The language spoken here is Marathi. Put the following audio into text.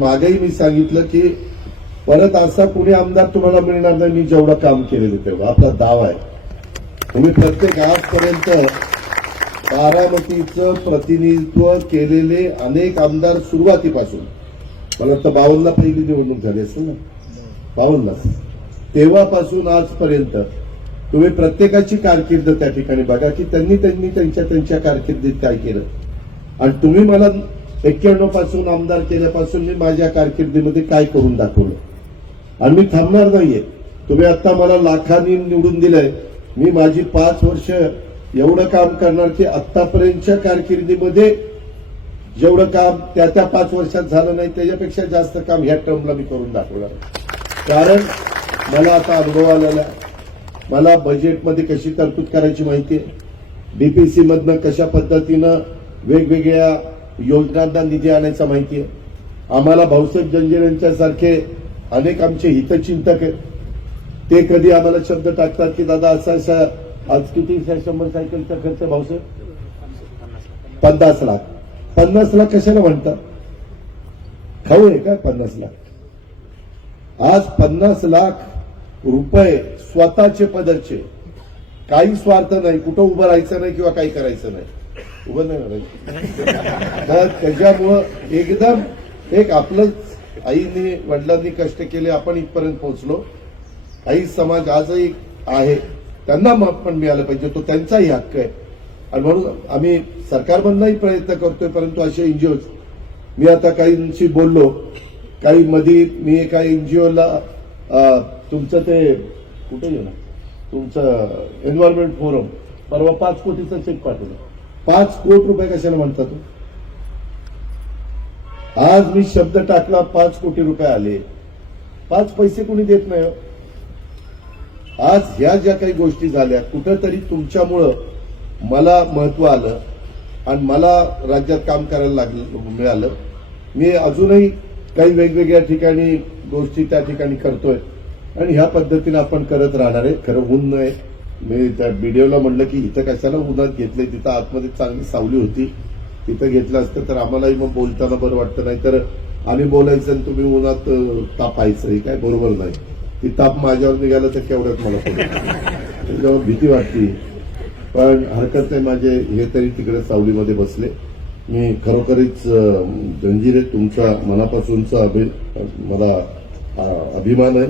मागेही मी सांगितलं की परत असा कुणी आमदार तुम्हाला मिळणार नाही मी जेवढं काम केलेलं तेवढं. आपला दावा आहे. तुम्ही प्रत्येक आजपर्यंत बारामतीचं प्रतिनिधित्व केलेले अनेक आमदार सुरुवातीपासून. मला वाटतं बावन्न पहिली निवडणूक झाली असेल ना? बावन्न तेव्हापासून आजपर्यंत तुम्ही प्रत्येकाची कारकीर्द त्या ठिकाणी बघा की त्यांनी त्यांनी त्यांच्या त्यांच्या कारकिर्दीत काय केलं. आणि तुम्ही मला एक्क्याण्णवपासून आमदार केल्यापासून मी माझ्या कारकिर्दीमध्ये काय करून दाखवलं? आणि मी थांबणार नाहीये. तुम्ही आता मला लाखांनी निवडून दिलंय. मी माझी पाच वर्ष एवढं काम करणार की आतापर्यंतच्या कारकिर्दीमध्ये जेवढं काम त्या त्या पाच वर्षात झालं नाही त्याच्यापेक्षा जास्त काम ह्या टर्मला मी करून दाखवणार कारण मला आता अनुभव आलेला आहे. मला बजेटमध्ये कशी तरतूद करायची माहिती आहे बीपीसीमधनं कशा पद्धतीनं वेगवेगळ्या योजनांना निधी आणायचा माहिती आहे. आम्हाला भाऊसाहेब जंजिरांच्या सारखे अनेक आमचे हितचिंतक आहेत. ते कधी आम्हाला शब्द टाकतात की दादा असा असा आज किती शंभर सायकलचा खर्च भाऊसाहेब? पन्नास लाख. पन्नास लाख कशाला म्हणतात? खाऊ आहे का पन्नास लाख? आज पन्नास लाख रुपये स्वतःचे पदरचे. काही स्वार्थ नाही. कुठं उभं राहायचं नाही किंवा काही करायचं नाही. उभं नाही करायचं तर त्याच्यामुळं एकदम एक आपलंच आईने वडिलांनी कष्ट केले आपण इथपर्यंत पोहोचलो. आई समाज आजही आहे. त्यांना माप पण मिळालं पाहिजे. तो त्यांचाही हक्क आहे. आणि म्हणून आम्ही सरकारमधनही प्रयत्न करतोय परंतु असे एनजीओ मी आता काहींशी बोललो. काही मधी मी एका एनजीओला तुमचं ते कुठे गेलं? तुमचं एन्व्हायरमेंट फोरम परवा पाच कोटीचा चेक पाठवला. पाच कोट रुपये कशाला म्हणतात आज मी शब्द टाकला पाच कोटी रुपये आले. पाच पैसे कोणी देत नाही हो. आज ह्या ज्या काही गोष्टी झाल्या कुठंतरी तुमच्यामुळं मला महत्त्व आलं आणि मला राज्यात काम करायला लागलं मिळालं. मी अजूनही काही वेगवेगळ्या ठिकाणी गोष्टी त्या ठिकाणी करतोय आणि ह्या पद्धतीने आपण करत राहणार आहे. खरं ऊन नये मी त्या बीडीओला म्हणलं की इथं कशाला उन्हात घेतलंय? तिथं आतमध्ये चांगली सावली होती. तिथं घेतलं असतं तर आम्हालाही मग बोलताना बरं वाटतं. नाही तर आम्ही बोलायचं आणि तुम्ही उन्हात तापायचं हे काय बरोबर नाही. ती ताप माझ्यावर निघालं तर केवढ्यात मला पडेल. त्याच्यावर भीती वाटते पण हरकत नाही माझे हे तरी तिकडे सावलीमध्ये बसले. मी खरोखरीच जंजीर जंजिरे तुमचा मनापासूनचा अभि मला अभिमान आहे.